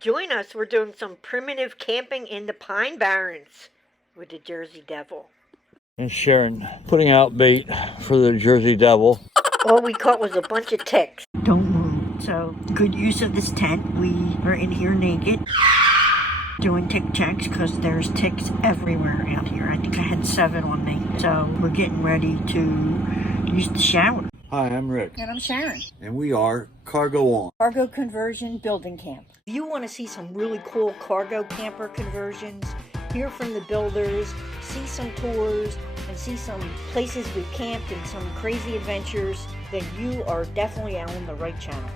Join us, we're doing some primitive camping in the Pine Barrens with the Jersey Devil. And Sharon putting out bait for the Jersey Devil. All we caught was a bunch of ticks. Don't move. So, good use of this tent. We are in here naked, doing tick checks because there's ticks everywhere out here. I think I had 7 on me. So, we're getting ready to use the shower. Hi, I'm Rick. And I'm Sharon. And we are Cargo On. Cargo Conversion Building Camp. If you want to see some really cool cargo camper conversions, hear from the builders, see some tours, and see some places we've camped and some crazy adventures, then you are definitely on the right channel.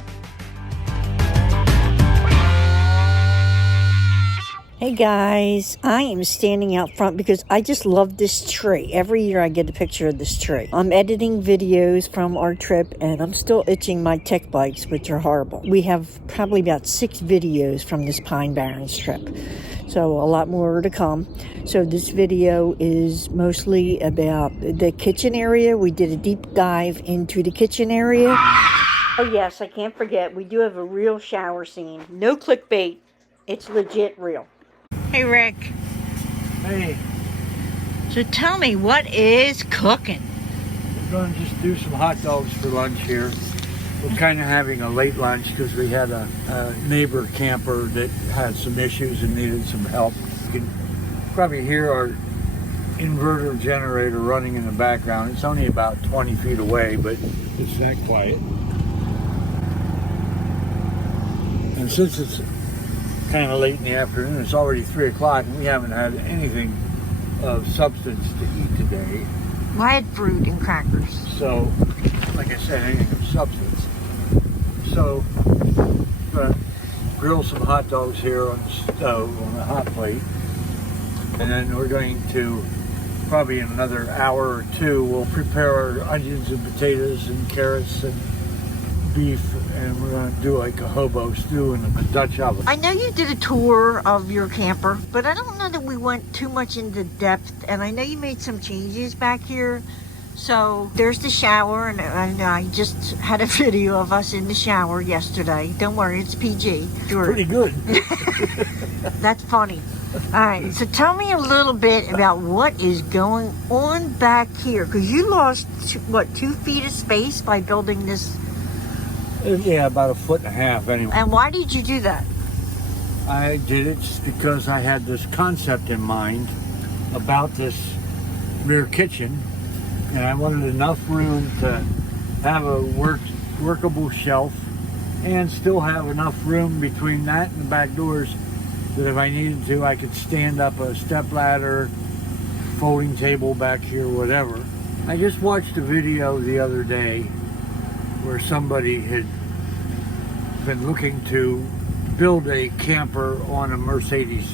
Hey guys, I am standing out front because I just love this tree. Every year I get a picture of this tree. I'm editing videos from our trip and I'm still itching my tick bites, which are horrible. We have probably about 6 videos from this Pine Barrens trip. So a lot more to come. So this video is mostly about the kitchen area. We did a deep dive into the kitchen area. Oh yes, I can't forget, we do have a real shower scene. No clickbait, it's legit real. Hey Rick. Hey. So tell me, what is cooking? We're going to just do some hot dogs for lunch here. We're kind of having a late lunch because we had a neighbor camper that had some issues and needed some help. You can probably hear our inverter generator running in the background. It's only about 20 feet away, but it's that quiet. And since it's kind of late in the afternoon, it's already 3 o'clock, and we haven't had anything of substance to eat today. Well, I had fruit and crackers. So, like I said, anything of substance. So, I'm gonna grill some hot dogs here on the stove, on the hot plate. And then we're going to, probably in another hour or 2, we'll prepare our onions and potatoes and carrots and beef, and we're going to do like a hobo stew in a Dutch oven. I know you did a tour of your camper, but I don't know that we went too much into depth, and I know you made some changes back here. So there's the shower, and I just had a video of us in the shower yesterday. Don't worry, it's PG. Sure. Pretty good. That's funny. All right, so tell me a little bit about what is going on back here, because you lost, 2 feet of space by building this? Yeah, about 1.5 feet anyway. And why did you do that? I did it just because I had this concept in mind about this rear kitchen, and I wanted enough room to have a workable shelf and still have enough room between that and the back doors that if I needed to, I could stand up a step ladder, folding table back here, whatever. I just watched a video the other day where somebody had been looking to build a camper on a Mercedes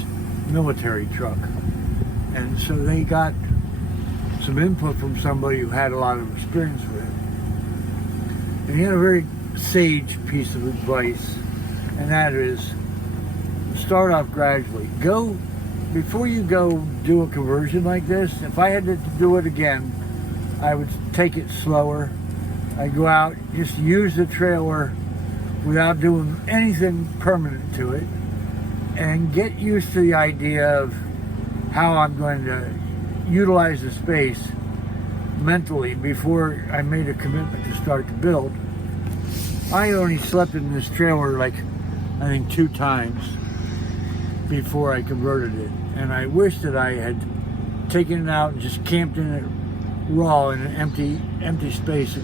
military truck. And so they got some input from somebody who had a lot of experience with it. And he had a very sage piece of advice, and that is, start off gradually. Before you go do a conversion like this, if I had to do it again, I would take it slower. I go out, just use the trailer without doing anything permanent to it, and get used to the idea of how I'm going to utilize the space mentally before I made a commitment to start to build. I only slept in this trailer like, I think 2 times before I converted it, and I wish that I had taken it out and just camped in it raw in an empty space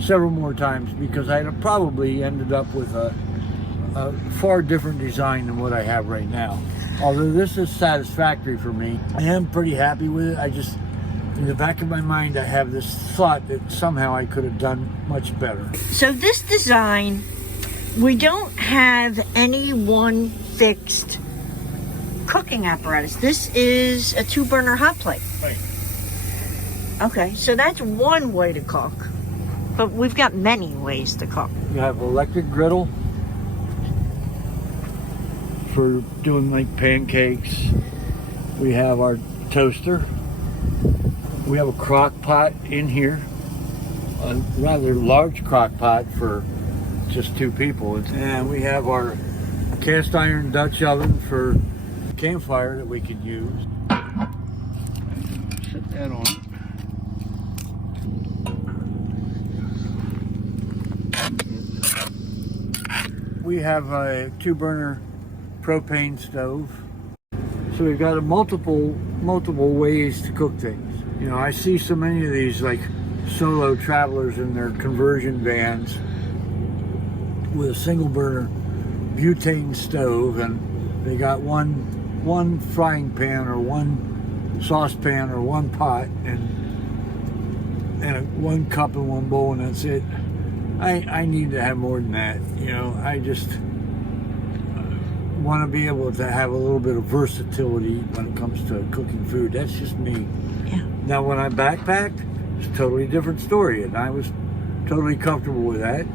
several more times, because I'd have probably ended up with a far different design than what I have right now. Although this is satisfactory for me, I am pretty happy with it. I just, in the back of my mind, I have this thought that somehow I could have done much better. So this design, we don't have any one fixed cooking apparatus. This is a 2-burner hot plate. Right. Okay, so that's one way to cook. But we've got many ways to cook. You have electric griddle for doing like pancakes. We have our toaster. We have a crock pot in here, a rather large crock pot for just 2 people. And we have our cast iron Dutch oven for campfire that we could use. Set that on. We have a 2-burner propane stove. So we've got multiple ways to cook things. You know, I see so many of these like solo travelers in their conversion vans with a single burner butane stove, and they got one frying pan or one saucepan or one pot and one cup and one bowl, and that's it. I need to have more than that. You know, I just want to be able to have a little bit of versatility when it comes to cooking food. That's just me. Yeah. Now, when I backpacked, it's a totally different story, and I was totally comfortable with that.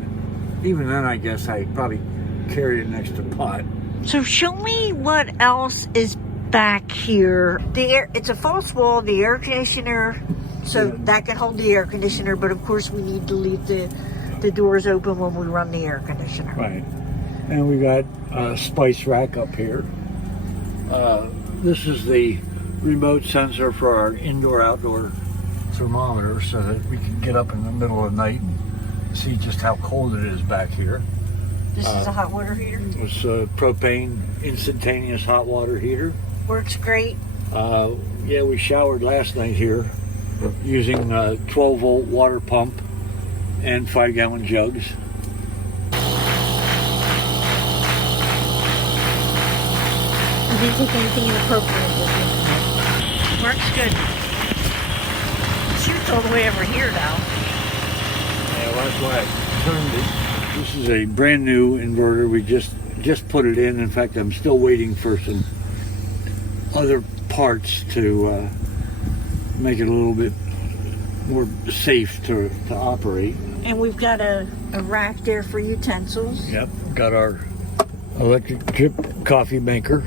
Even then, I guess I probably carried an extra pot. So show me what else is back here. It's a false wall, the air conditioner, so that can hold the air conditioner, but of course we need to leave the doors open when we run the air conditioner. Right. And we got a spice rack up here. This is the remote sensor for our indoor-outdoor thermometer, so that we can get up in the middle of the night and see just how cold it is back here. This is a hot water heater? It's a propane instantaneous hot water heater. Works great. Yeah, we showered last night here using a 12-volt water pump and 5-gallon jugs. I didn't take anything inappropriate with me. Works good. Shoots all the way over here now. Yeah, well, that's why I turned it. This is a brand new inverter. We just put it in. In fact, I'm still waiting for some other parts to make it a little bit more safe to operate. And we've got a rack there for utensils. Yep, got our electric drip coffee maker.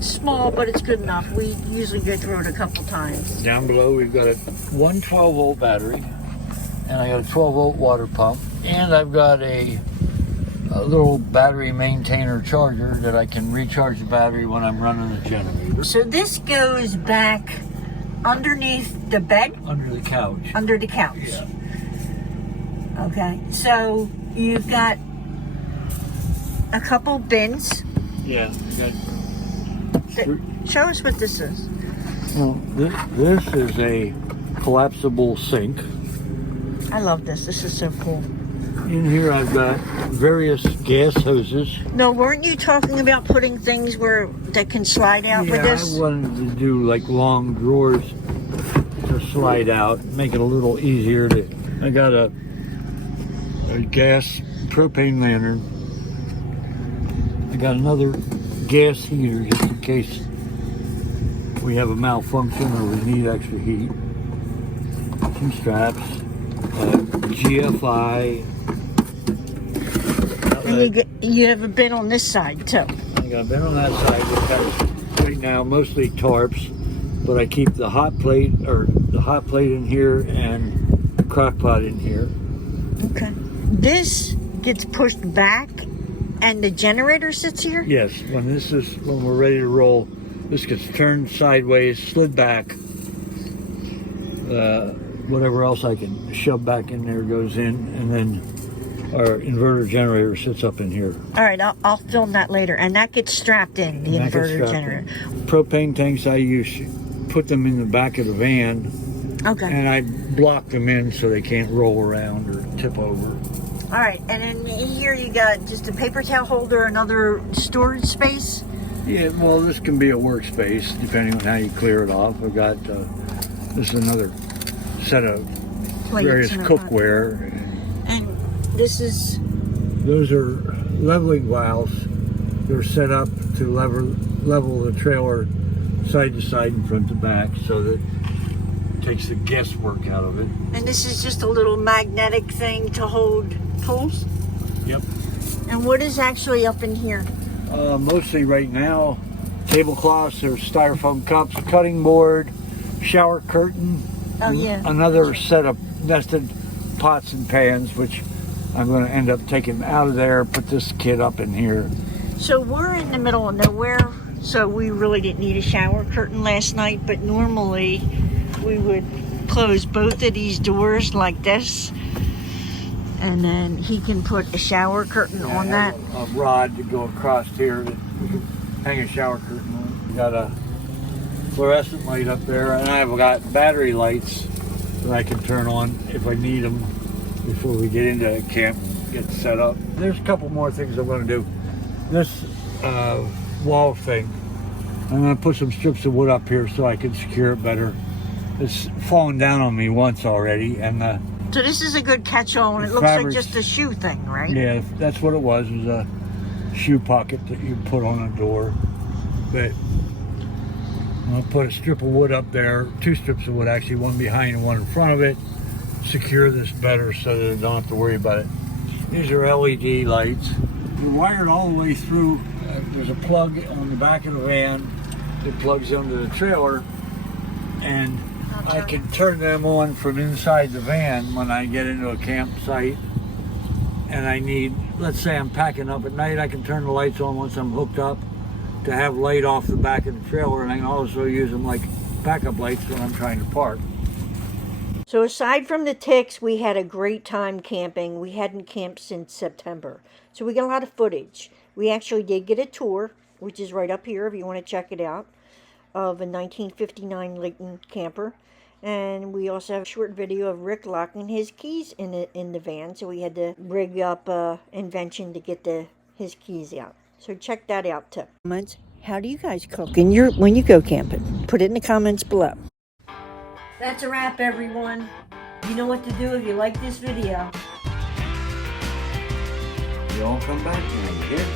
Small, but it's good enough. We usually go through it a couple times. Down below, we've got one 12-volt battery, and I got a 12-volt water pump, and I've got a little battery maintainer charger that I can recharge the battery when I'm running the generator. So this goes back underneath the bed? Under the couch. Under the couch. Yeah. Okay, so you've got a couple bins. Yeah. Show us what this is. Well, this is a collapsible sink. I love this. This is so cool. In here I've got various gas hoses. No, weren't you talking about putting things that can slide out with this? I wanted to do like long drawers to slide out, make it a little easier to. I got a gas propane lantern. I got another gas heater just in case we have a malfunction or we need extra heat. Some straps, GFI. And you have a bin on this side too. I got a bin on that side. We've got right now mostly tarps, but I keep the hot plate in here and the crock pot in here. Okay. This gets pushed back and the generator sits here? Yes, when we're ready to roll, this gets turned sideways, slid back. Whatever else I can shove back in there goes in, and then our inverter generator sits up in here. All right, I'll film that later. And that gets strapped in, the inverter generator. Propane tanks I use, put them in the back of the van. Okay. And I block them in so they can't roll around or tip over. All right, and in here you got just a paper towel holder, another storage space? Yeah, well, this can be a workspace depending on how you clear it off. I've got, this is another set of various cookware. And this is? Those are leveling valves. They're set up to level the trailer side to side and front to back so that it takes the guesswork out of it. And this is just a little magnetic thing to hold tools? Yep. And what is actually up in here? Mostly right now, tablecloths or styrofoam cups, cutting board, shower curtain. Oh, yeah. Another set of nested pots and pans, which I'm going to end up taking out of there, put this kit up in here. So we're in the middle of nowhere, so we really didn't need a shower curtain last night, but normally we would close both of these doors like this, and then he can put a shower curtain on that. A rod to go across here to hang a shower curtain on. Got a fluorescent light up there, and I've got battery lights that I can turn on if I need them before we get into camp, get set up. There's a couple more things I'm going to do. This wall thing, I'm going to put some strips of wood up here so I can secure it better. It's fallen down on me once already, and so this is a good catch-all, and it looks like just a shoe thing, right? Yeah, that's what it was. It was a shoe pocket that you put on a door. But I'll put a strip of wood up there, 2 strips of wood actually, one behind and one in front of it. Secure this better so that I don't have to worry about it. These are LED lights. They're wired all the way through. There's a plug on the back of the van that plugs into the trailer, and I can turn them on from inside the van when I get into a campsite and I need, let's say I'm packing up at night, I can turn the lights on once I'm hooked up to have light off the back of the trailer, and I can also use them like backup lights when I'm trying to park. So aside from the ticks, we had a great time camping. We hadn't camped since September, so we got a lot of footage. We actually did get a tour, which is right up here if you want to check it out, of a 1959 Layton camper. And we also have a short video of Rick locking his keys in the van, so we had to rig up invention to get his keys out. So check that out too. How do you guys cook when you go camping? Put it in the comments below. That's a wrap, everyone. You know what to do if you like this video. You all come back now, you hear?